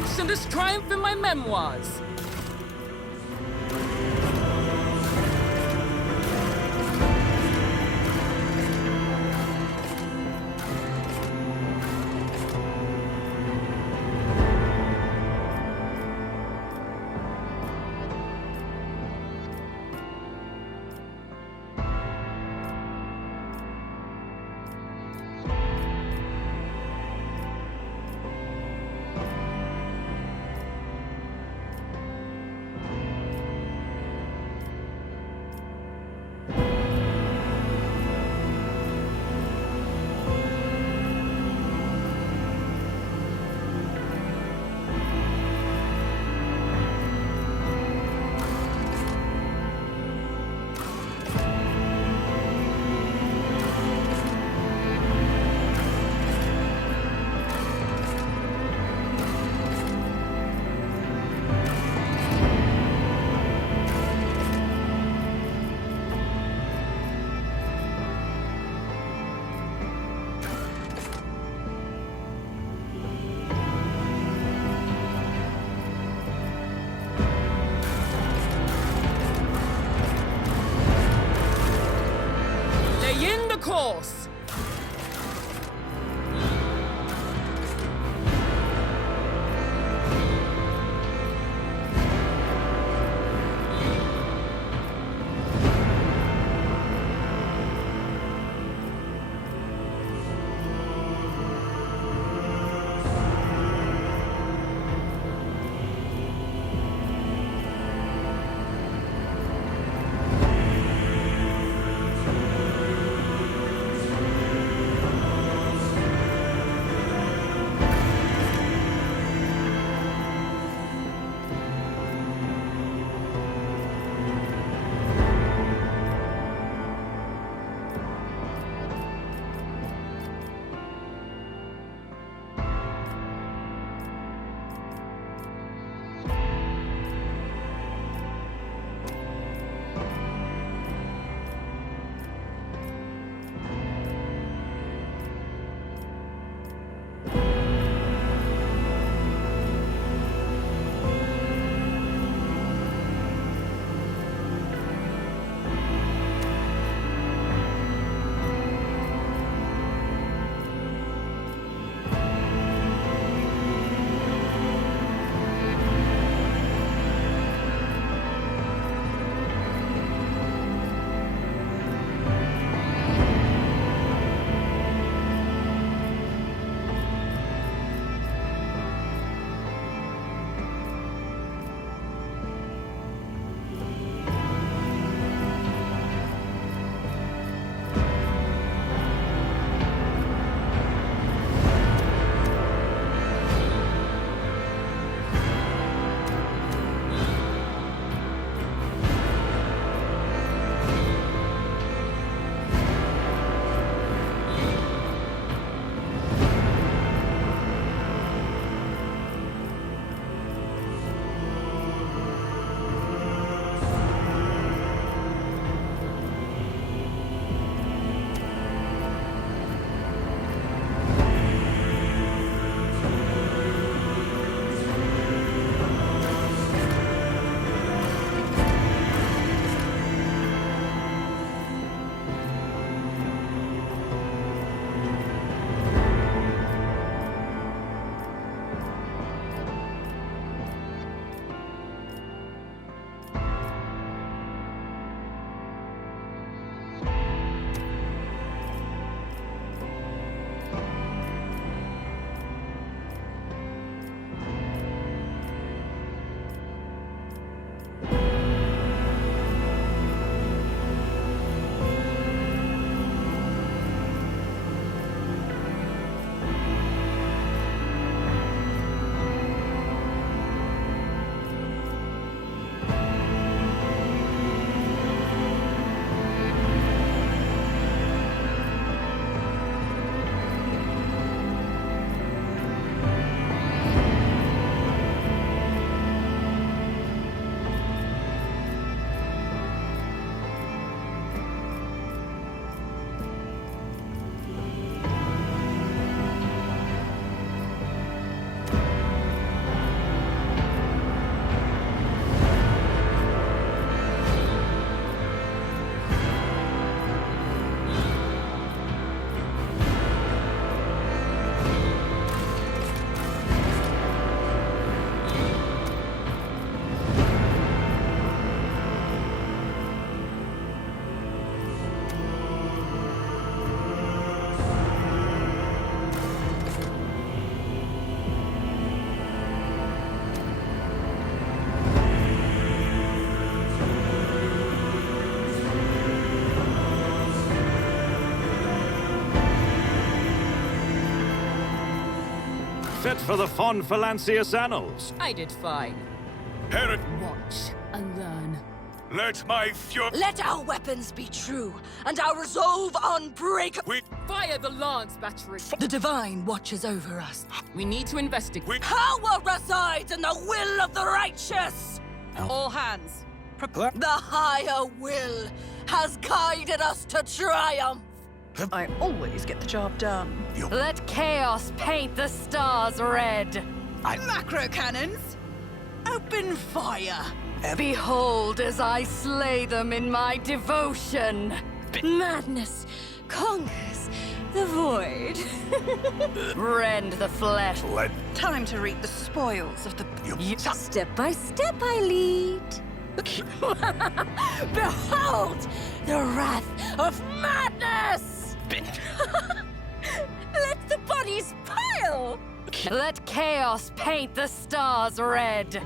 mention this triumph in my memoirs. In the course! fit for the Fon Phalancius annals. I did fine. Herod, Watch and learn. let my fury... Let our weapons be true, and our resolve unbreakable. We... Fire the lance battery. The Divine watches over us. We need to investigate. Power resides in the will of the righteous! All hands. The higher will has guided us to triumph! I always get the job done. Let chaos paint the stars red! Macro cannons. Open fire. Behold as I slay them in my devotion! Madness conquers the void. Rend the flesh. Time to reap the spoils of the... Step by step I lead. Behold the wrath of madness! Let the bodies pile! Let chaos paint the stars red.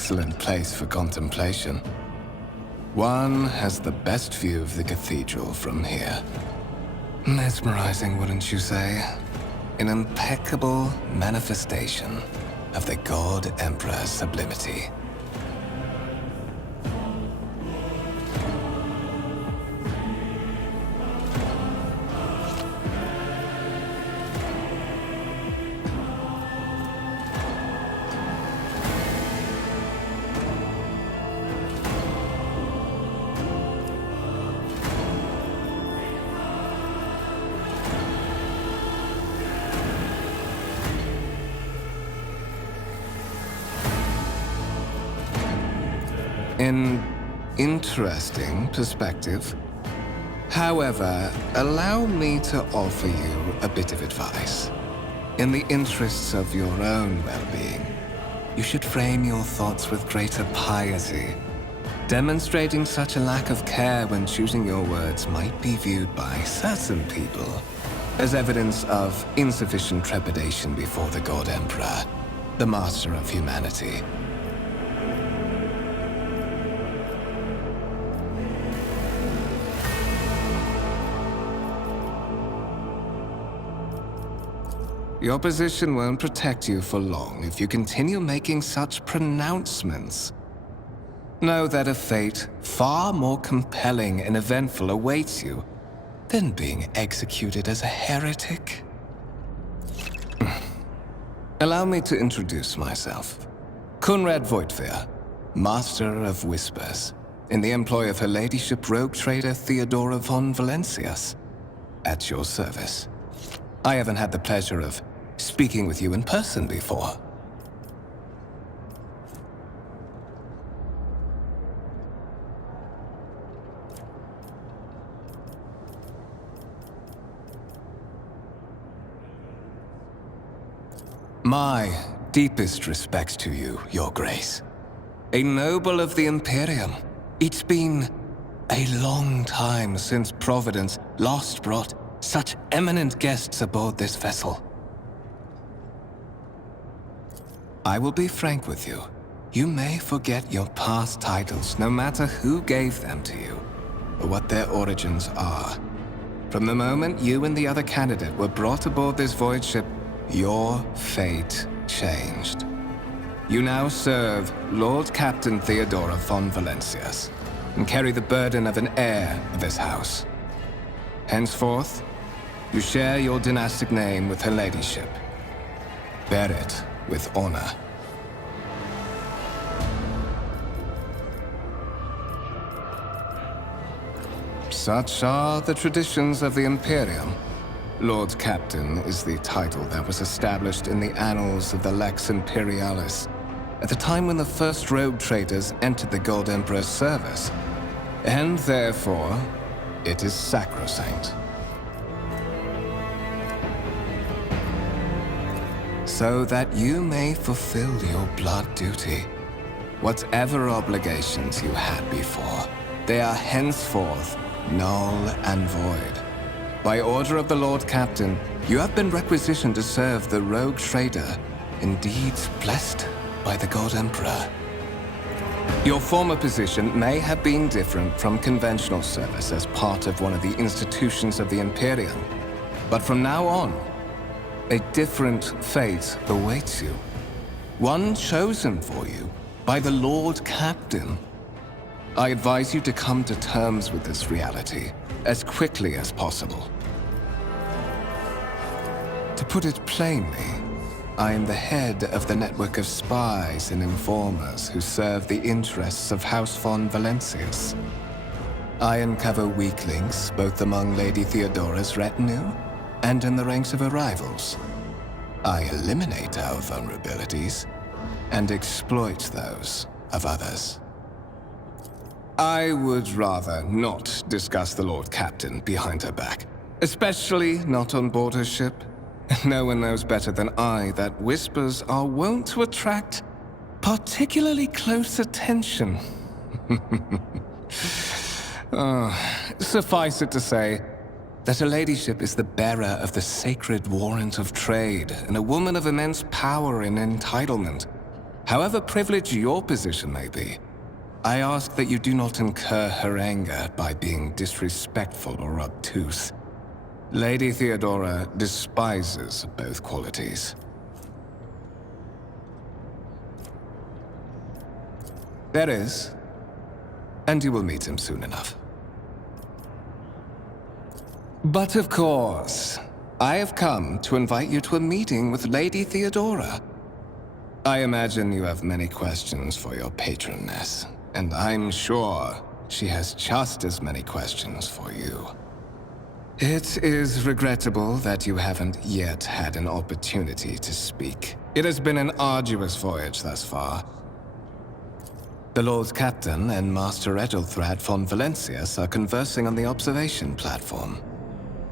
excellent place for contemplation. One has the best view of the cathedral from here. Mesmerizing, wouldn't you say? An impeccable manifestation of the God Emperor's sublimity. An interesting perspective. However, allow me to offer you a bit of advice. In the interests of your own well-being, you should frame your thoughts with greater piety. Demonstrating such a lack of care when choosing your words might be viewed by certain people as evidence of insufficient trepidation before the God Emperor, the master of humanity. Your position won't protect you for long if you continue making such pronouncements. Know that a fate far more compelling and eventful awaits you than being executed as a heretic. Allow me to introduce myself. Conrad Voigtveer, Master of Whispers, in the employ of Her Ladyship Rogue Trader Theodora von Valencius, at your service. I haven't had the pleasure of speaking with you in person before. My deepest respects to you, Your Grace. A noble of the Imperium. It's been a long time since Providence last brought such eminent guests aboard this vessel. I will be frank with you. You may forget your past titles, no matter who gave them to you, or what their origins are. From the moment you and the other candidate were brought aboard this void ship, your fate changed. You now serve Lord Captain Theodora von Valencius, and carry the burden of an heir of this house. Henceforth, you share your dynastic name with Her Ladyship. Bear it with honor. Such are the traditions of the Imperium. Lord Captain is the title that was established in the annals of the Lex Imperialis at the time when the first rogue traders entered the God Emperor's service, and therefore, it is sacrosanct. So that you may fulfill your blood duty. Whatever obligations you had before, they are henceforth null and void. By order of the Lord Captain, you have been requisitioned to serve the rogue trader, indeed blessed by the God Emperor. Your former position may have been different from conventional service as part of one of the institutions of the Imperium, but from now on, a different fate awaits you. One chosen for you by the Lord Captain. I advise you to come to terms with this reality as quickly as possible. To put it plainly, I am the head of the network of spies and informers who serve the interests of House von Valencius. I uncover weak links both among Lady Theodora's retinue and in the ranks of her rivals. I eliminate our vulnerabilities and exploit those of others. I would rather not discuss the Lord Captain behind her back, especially not on board her ship. No one knows better than I that whispers are wont to attract particularly close attention. Suffice it to say that Her Ladyship is the bearer of the sacred warrant of trade and a woman of immense power and entitlement. However privileged your position may be, I ask that you do not incur her anger by being disrespectful or obtuse. Lady Theodora despises both qualities. There is, and you will meet him soon enough. But of course, I have come to invite you to a meeting with Lady Theodora. I imagine you have many questions for your patroness, and I'm sure she has just as many questions for you. It is regrettable that you haven't yet had an opportunity to speak. It has been an arduous voyage thus far. The Lord Captain and Master Ethelthrad von Valencius are conversing on the observation platform.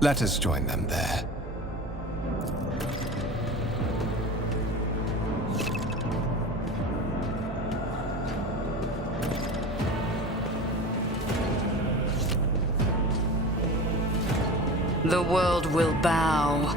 Let us join them there. The world will bow.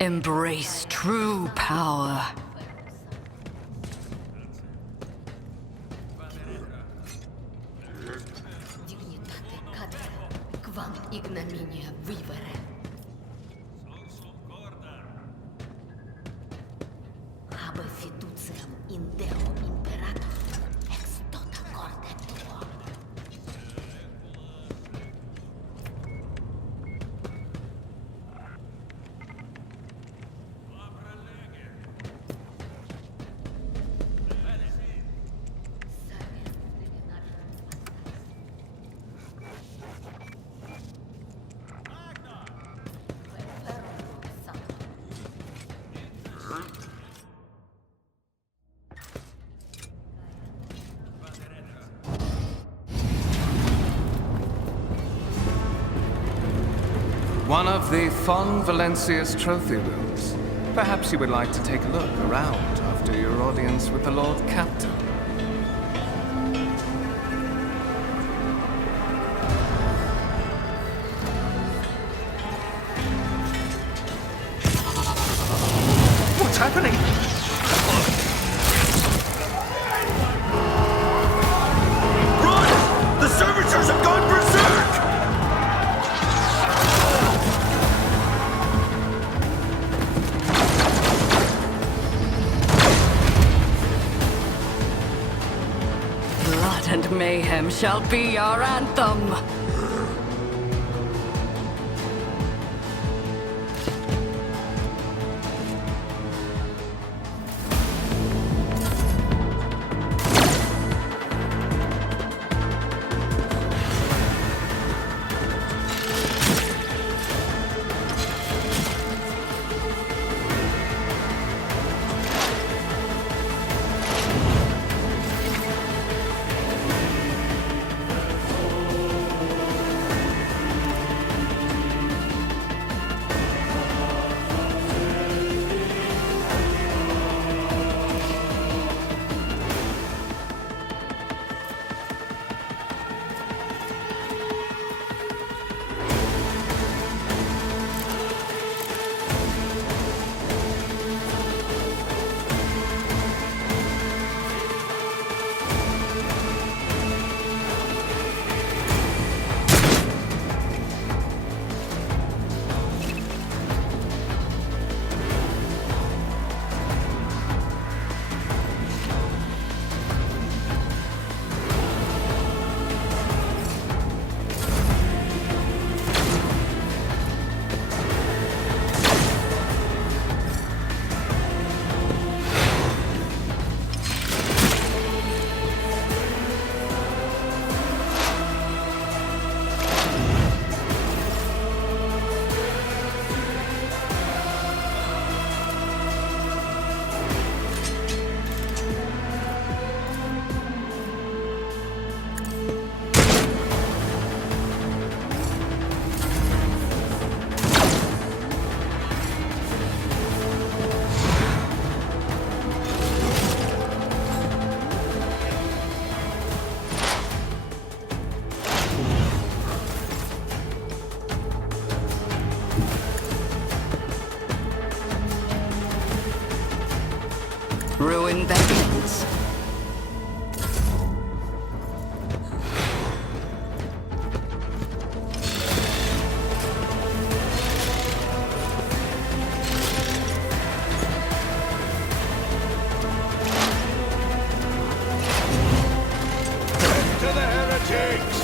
Embrace true power. Dignitate cadere, quam ignominia vivere. Haber fiduciam in Deo imperator, ex tota corde tuo. One of the Von Valencius trophy rooms. Perhaps you would like to take a look around after your audience with the Lord Captain. What's happening? Run! The servitors have gone berserk! Blood and mayhem shall be our anthem. Ruin beckons. To the heretics!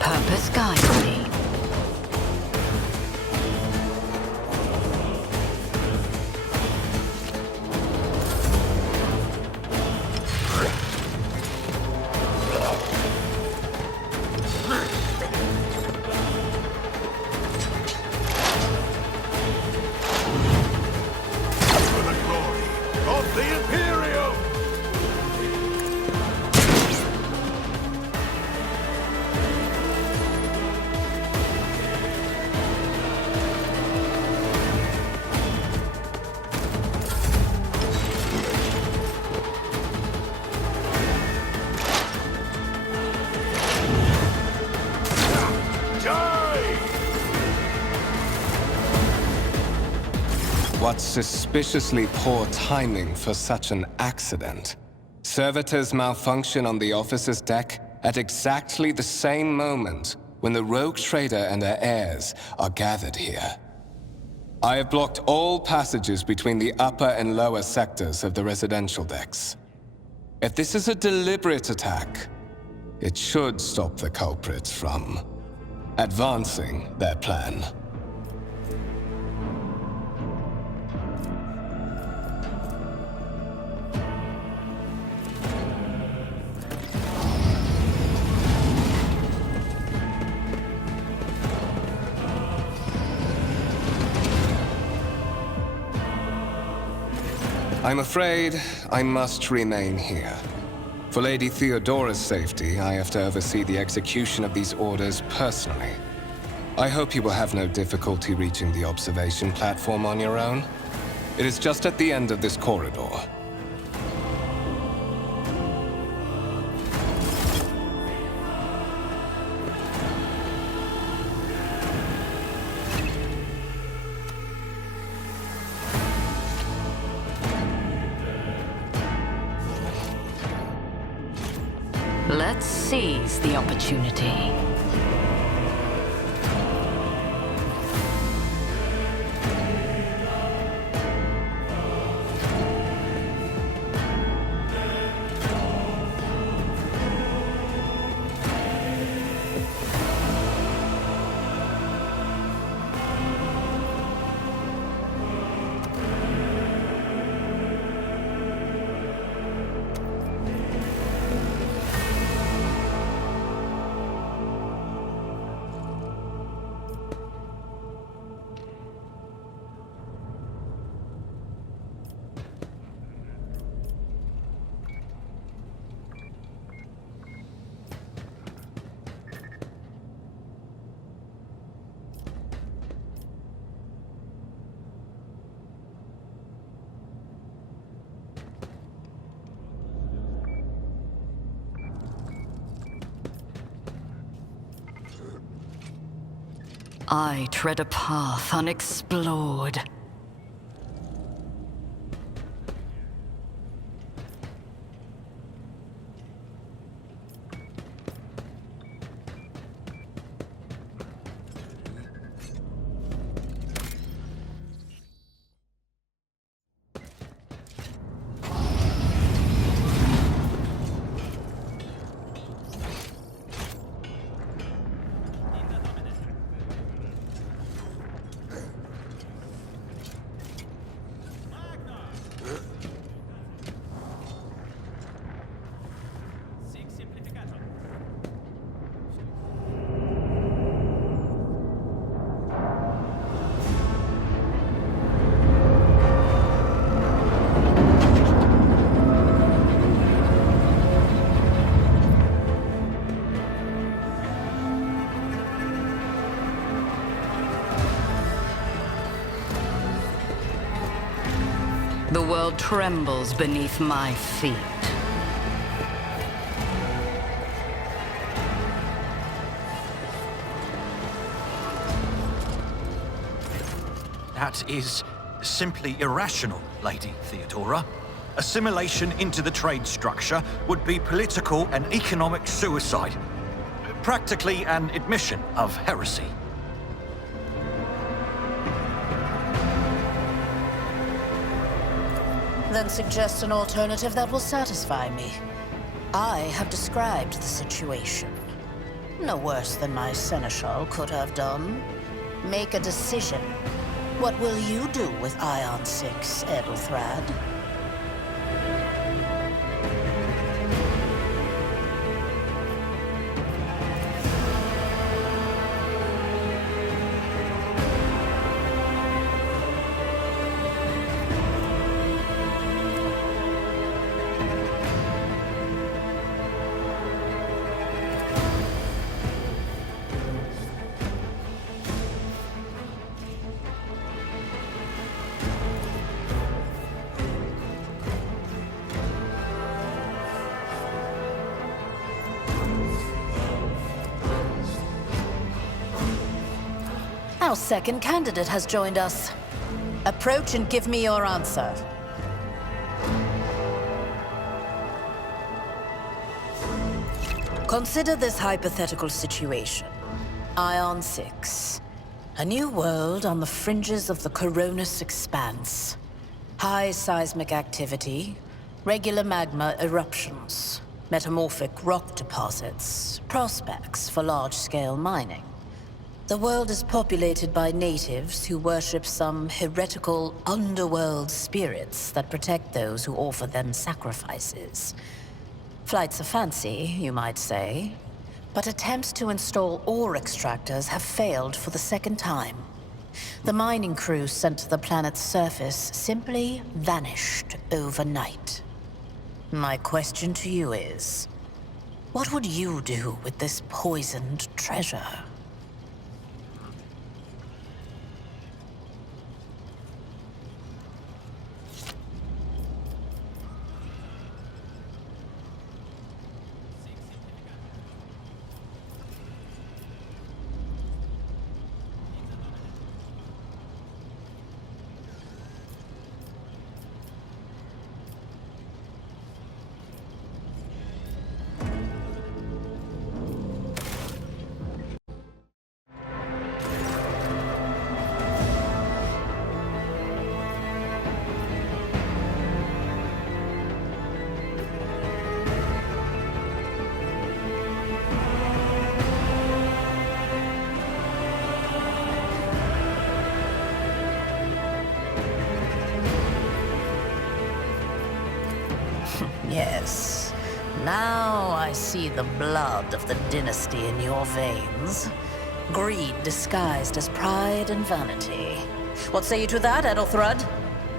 Purpose guides me. For the glory of the Imperium! Die! What suspiciously poor timing for such an accident. Servitors malfunction on the officer's deck at exactly the same moment when the rogue trader and her heirs are gathered here. I have blocked all passages between the upper and lower sectors of the residential decks. If this is a deliberate attack, it should stop the culprits from advancing their plan. I'm afraid I must remain here. For Lady Theodora's safety, I have to oversee the execution of these orders personally. I hope you will have no difficulty reaching the observation platform on your own. It is just at the end of this corridor. Let's seize the opportunity. I tread a path unexplored. The world trembles beneath my feet. That is simply irrational, Lady Theodora. Assimilation into the trade structure would be political and economic suicide. Practically an admission of heresy. Then suggest an alternative that will satisfy me. I have described the situation. No worse than my seneschal could have done. Make a decision. What will you do with Ion 6, Edelthrad? Our second candidate has joined us. Approach and give me your answer. Consider this hypothetical situation. Ion 6. A new world on the fringes of the Coronis Expanse. High seismic activity, regular magma eruptions, metamorphic rock deposits, prospects for large-scale mining. The world is populated by natives who worship some heretical underworld spirits that protect those who offer them sacrifices. Flights of fancy, you might say, but attempts to install ore extractors have failed for the second time. The mining crews sent to the planet's surface simply vanished overnight. My question to you is, what would you do with this poisoned treasure? Yes. Now I see the blood of the dynasty in your veins. Greed disguised as pride and vanity. What say you to that, Edelthrad?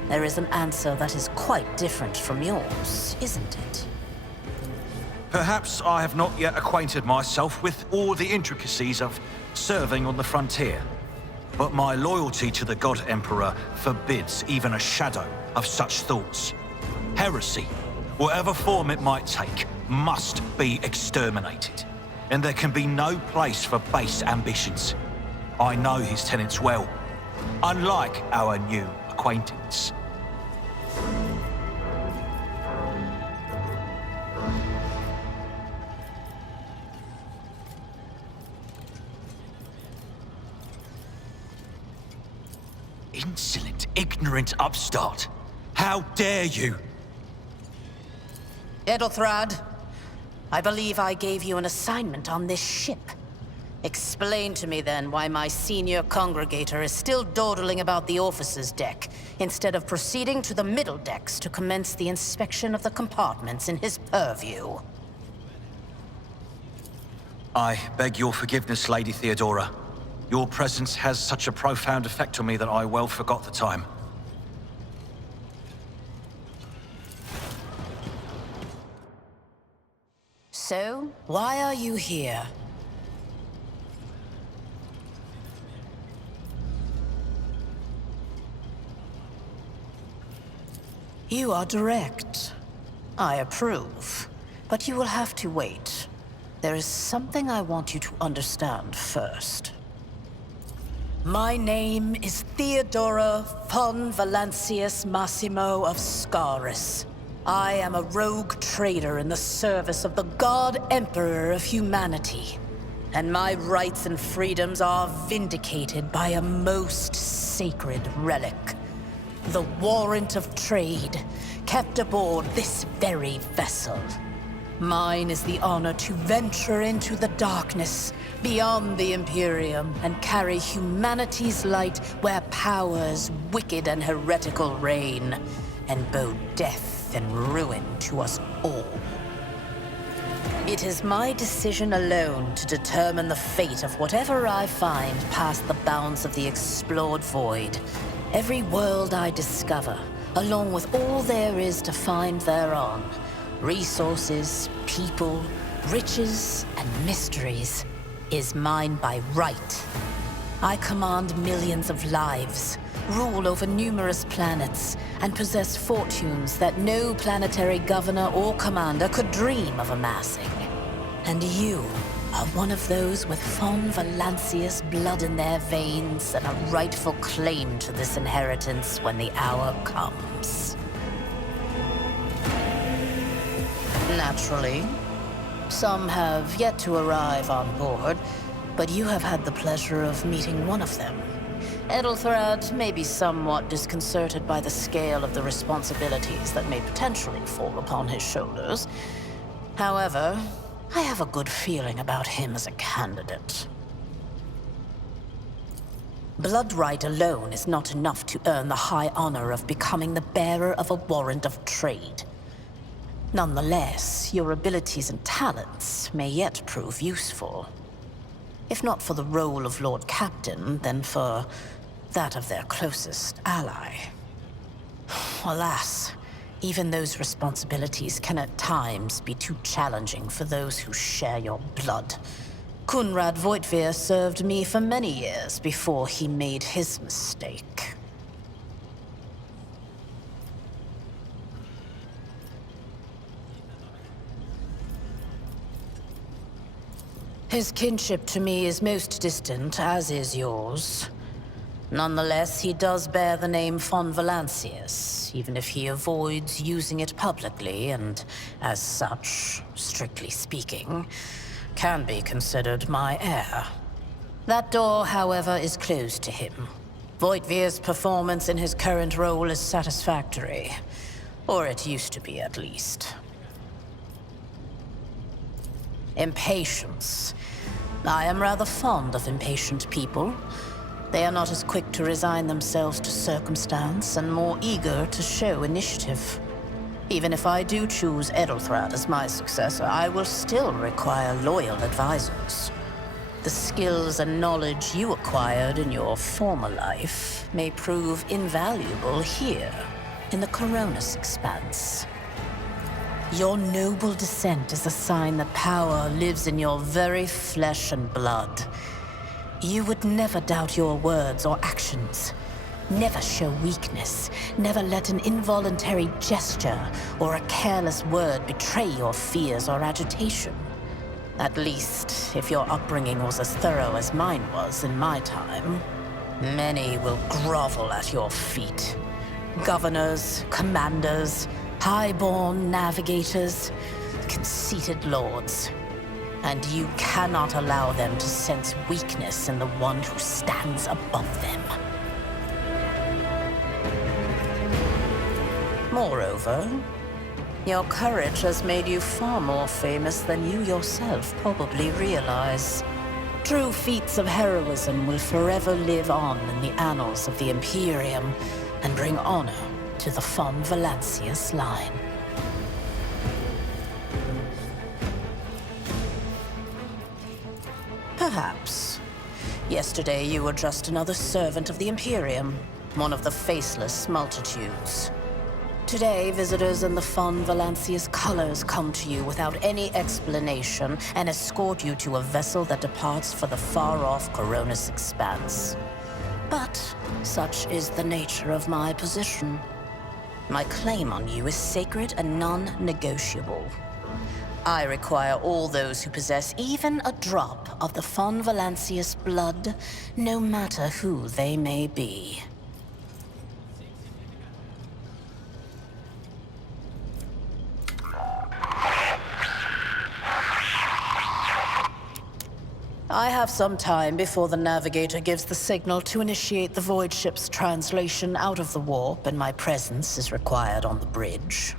There is an answer that is quite different from yours, isn't it? Perhaps I have not yet acquainted myself with all the intricacies of serving on the frontier. But my loyalty to the God Emperor forbids even a shadow of such thoughts. Heresy, whatever form it might take, must be exterminated. And there can be no place for base ambitions. I know his tenets well, unlike our new acquaintance. Insolent, ignorant upstart. How dare you? Edelthrad, I believe I gave you an assignment on this ship. Explain to me then why my senior congregator is still dawdling about the officer's deck, instead of proceeding to the middle decks to commence the inspection of the compartments in his purview. I beg your forgiveness, Lady Theodora. Your presence has such a profound effect on me that I well forgot the time. So, why are you here? You are direct. I approve. But you will have to wait. There is something I want you to understand first. My name is Theodora von Valancius Massimo of Scaris. I am a rogue trader in the service of the God Emperor of humanity. And my rights and freedoms are vindicated by a most sacred relic. The warrant of trade, kept aboard this very vessel. Mine is the honor to venture into the darkness, beyond the Imperium, and carry humanity's light where powers wicked and heretical reign, and bow death and ruin to us all. It is my decision alone to determine the fate of whatever I find past the bounds of the explored void. Every world I discover, along with all there is to find thereon, resources, people, riches, and mysteries, is mine by right. I command millions of lives, rule over numerous planets, and possess fortunes that no planetary governor or commander could dream of amassing. And you are one of those with von Valancius blood in their veins and a rightful claim to this inheritance when the hour comes. Naturally, some have yet to arrive on board, but you have had the pleasure of meeting one of them. Edelthrad may be somewhat disconcerted by the scale of the responsibilities that may potentially fall upon his shoulders. However, I have a good feeling about him as a candidate. Blood right alone is not enough to earn the high honor of becoming the bearer of a warrant of trade. Nonetheless, your abilities and talents may yet prove useful. If not for the role of Lord Captain, then for that of their closest ally. Alas, even those responsibilities can at times be too challenging for those who share your blood. Kunrad Voitvir served me for many years before he made his mistake. His kinship to me is most distant, as is yours. Nonetheless, he does bear the name von Valancius, even if he avoids using it publicly, and as such, strictly speaking, can be considered my heir. That door, however, is closed to him. Voitvir's performance in his current role is satisfactory. Or it used to be, at least. Impatience. I am rather fond of impatient people. They are not as quick to resign themselves to circumstance and more eager to show initiative. Even if I do choose Edelthrad as my successor, I will still require loyal advisors. The skills and knowledge you acquired in your former life may prove invaluable here, in the Coronis Expanse. Your noble descent is a sign that power lives in your very flesh and blood. You would never doubt your words or actions. Never show weakness. Never let an involuntary gesture or a careless word betray your fears or agitation. At least, if your upbringing was as thorough as mine was in my time. Many will grovel at your feet. Governors, commanders, highborn navigators, conceited lords. And you cannot allow them to sense weakness in the one who stands above them. Moreover, your courage has made you far more famous than you yourself probably realize. True feats of heroism will forever live on in the annals of the Imperium and bring honor to the von Valancius line. Perhaps. Yesterday you were just another servant of the Imperium, one of the faceless multitudes. Today, visitors in the von Valancius colors come to you without any explanation and escort you to a vessel that departs for the far-off Coronis Expanse. But such is the nature of my position. My claim on you is sacred and non-negotiable. I require all those who possess even a drop of the von Valancius blood, no matter who they may be. I have some time before the navigator gives the signal to initiate the void ship's translation out of the warp, and my presence is required on the bridge.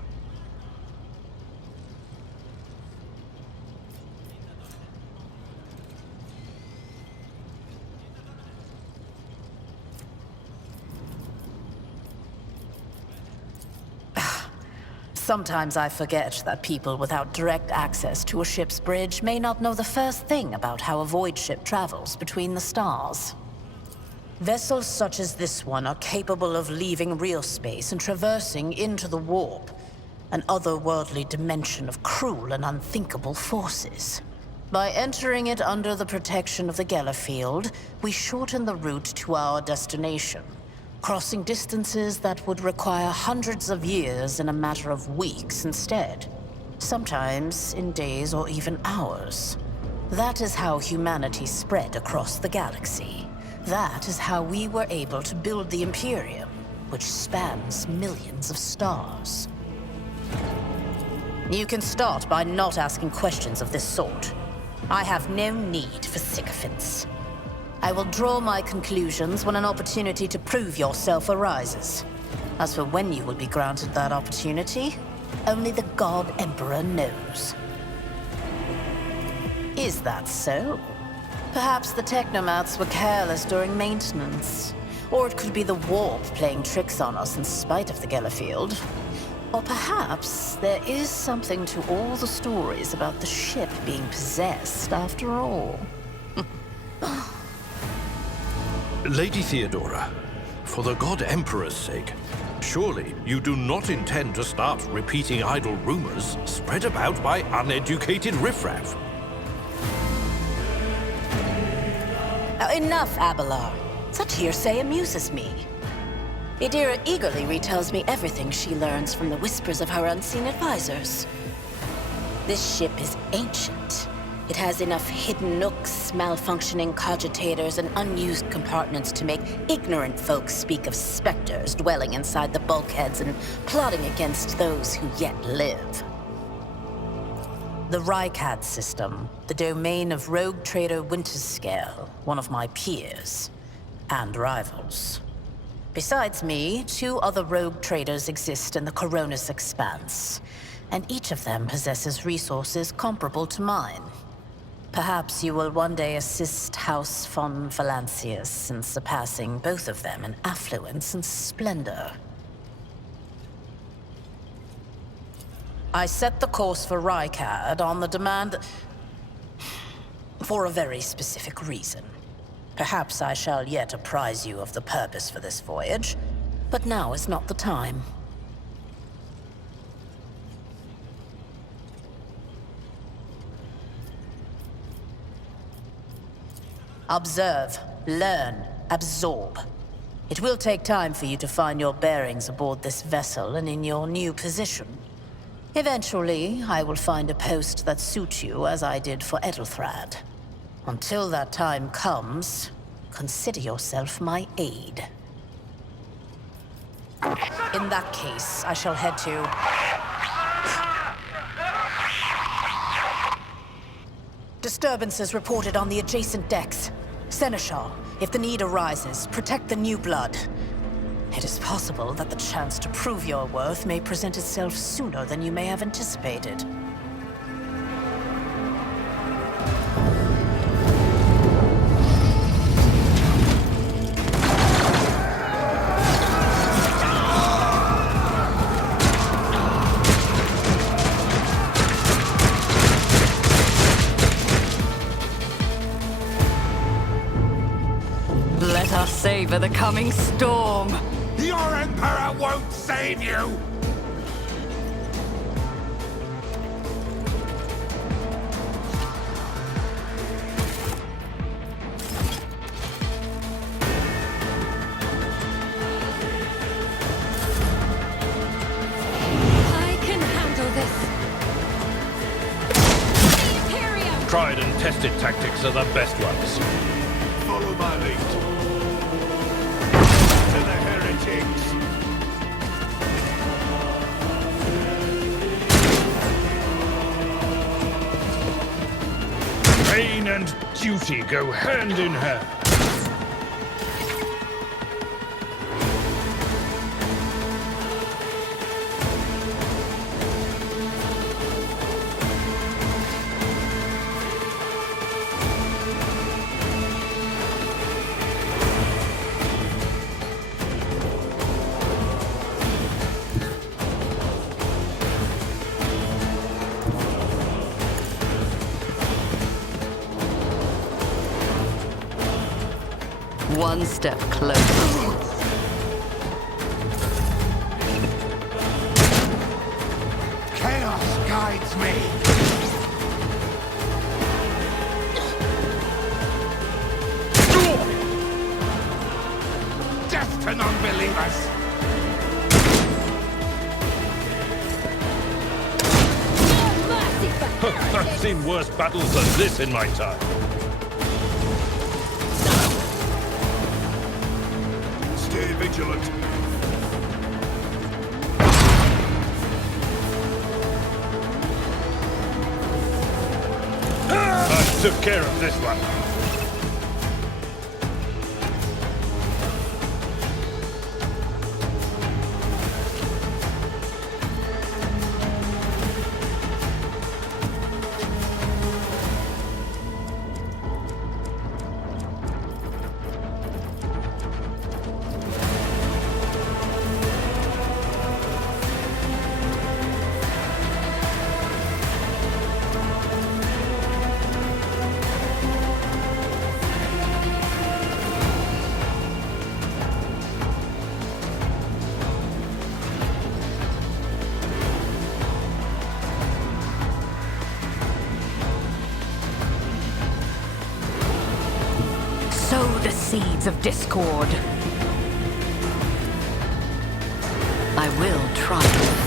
Sometimes I forget that people without direct access to a ship's bridge may not know the first thing about how a void ship travels between the stars. Vessels such as this one are capable of leaving real space and traversing into the warp, an otherworldly dimension of cruel and unthinkable forces. By entering it under the protection of the Geller field, we shorten the route to our destination, crossing distances that would require hundreds of years in a matter of weeks instead. Sometimes in days or even hours. That is how humanity spread across the galaxy. That is how we were able to build the Imperium, which spans millions of stars. You can start by not asking questions of this sort. I have no need for sycophants. I will draw my conclusions when an opportunity to prove yourself arises. As for when you will be granted that opportunity, only the God Emperor knows. Is that so? Perhaps the technomats were careless during maintenance. Or it could be the warp playing tricks on us in spite of the Geller field. Or perhaps there is something to all the stories about the ship being possessed after all. Lady Theodora, for the God Emperor's sake, surely you do not intend to start repeating idle rumors spread about by uneducated riffraff. Enough, Abelard. Such hearsay amuses me. Idira eagerly retells me everything she learns from the whispers of her unseen advisors. This ship is ancient. It has enough hidden nooks, malfunctioning cogitators, and unused compartments to make ignorant folks speak of specters dwelling inside the bulkheads and plotting against those who yet live. The Rykad system, the domain of rogue trader Winterscale, one of my peers, and rivals. Besides me, 2 other rogue traders exist in the Coronis Expanse, and each of them possesses resources comparable to mine. Perhaps you will one day assist House von Valancius in surpassing both of them in affluence and splendor. I set the course for Rykad on the demand for a very specific reason. Perhaps I shall yet apprise you of the purpose for this voyage, but now is not the time. Observe, learn, absorb. It will take time for you to find your bearings aboard this vessel and in your new position. Eventually, I will find a post that suits you as I did for Edelthrad. Until that time comes, consider yourself my aide. In that case, I shall head to... Disturbances reported on the adjacent decks. Seneschal, if the need arises, protect the new blood. It is possible that the chance to prove your worth may present itself sooner than you may have anticipated. Let us savor the coming storm. Your Emperor won't save you! I can handle this. Imperium! Tried and Time-tested tactics are the best ones. Follow my lead. To the heretics. Pain and duty go hand in hand. One step closer. Chaos guides me. Death to non-believers. I've seen worse battles than this in my time. Stay vigilant. I took care of this one. Sow the seeds of discord. I will triumph.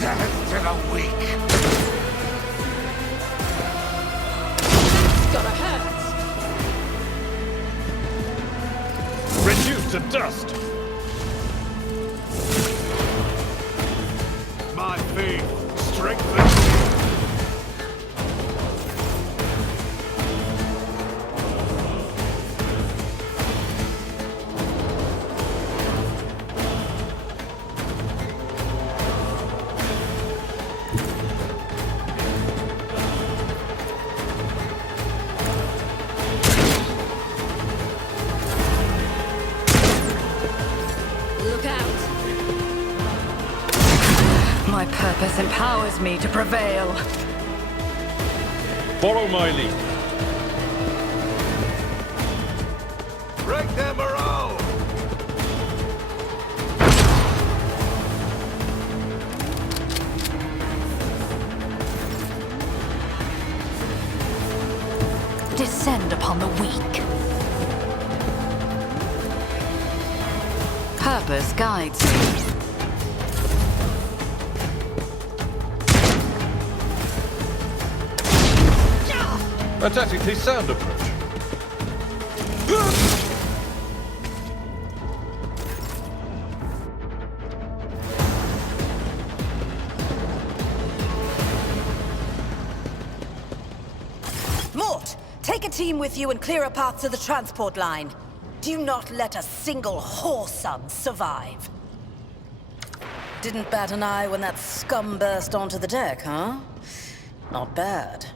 Death to the weak. Gotta hurt. Reduced to dust. My faith strengthens me. Look out! My purpose empowers me to prevail. Follow my lead. Break their morale. Descend upon the weak. Purpose guides me. A tactically sound approach. Mort, take a team with you and clear a path to the transport line. Do not let a single whoreson survive. Didn't bat an eye when that scum burst onto the deck, huh? Not bad.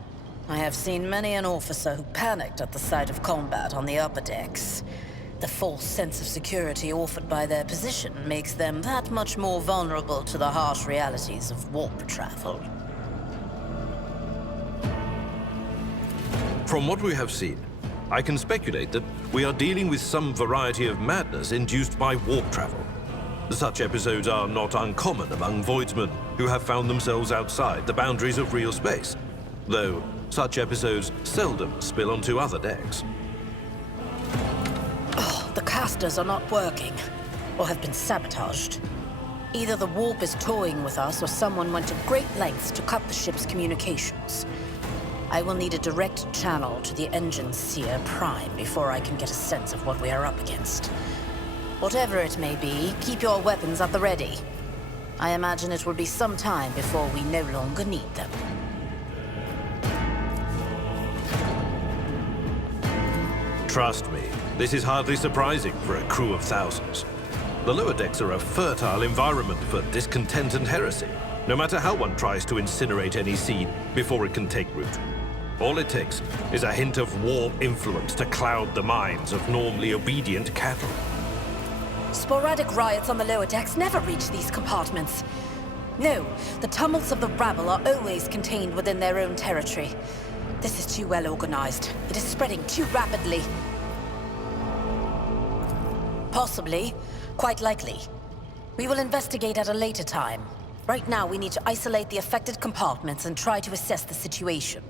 I have seen many an officer who panicked at the sight of combat on the upper decks. The false sense of security offered by their position makes them that much more vulnerable to the harsh realities of warp travel. From what we have seen, I can speculate that we are dealing with some variety of madness induced by warp travel. Such episodes are not uncommon among voidsmen who have found themselves outside the boundaries of real space, though such episodes seldom spill onto other decks. Oh, the castle thrusters are not working, or have been sabotaged. Either the warp is toying with us, or someone went to great lengths to cut the ship's communications. I will need a direct channel to the engine seer Prime before I can get a sense of what we are up against. Whatever it may be, keep your weapons at the ready. I imagine it will be some time before we no longer need them. Trust me, this is hardly surprising for a crew of thousands. The lower decks are a fertile environment for discontent and heresy, no matter how one tries to incinerate any seed before it can take root. All it takes is a hint of warp influence to cloud the minds of normally obedient cattle. Sporadic riots on the lower decks never reach these compartments. No, the tumults of the rabble are always contained within their own territory. This is too well organized. It is spreading too rapidly. Possibly. Quite likely. We will investigate at a later time. Right now, we need to isolate the affected compartments and try to assess the situation.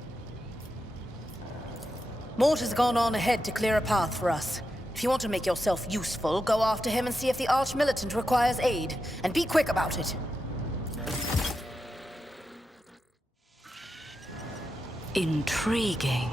Mort has gone on ahead to clear a path for us. If you want to make yourself useful, go after him and see if the Arch-Militant requires aid. And be quick about it. Intriguing.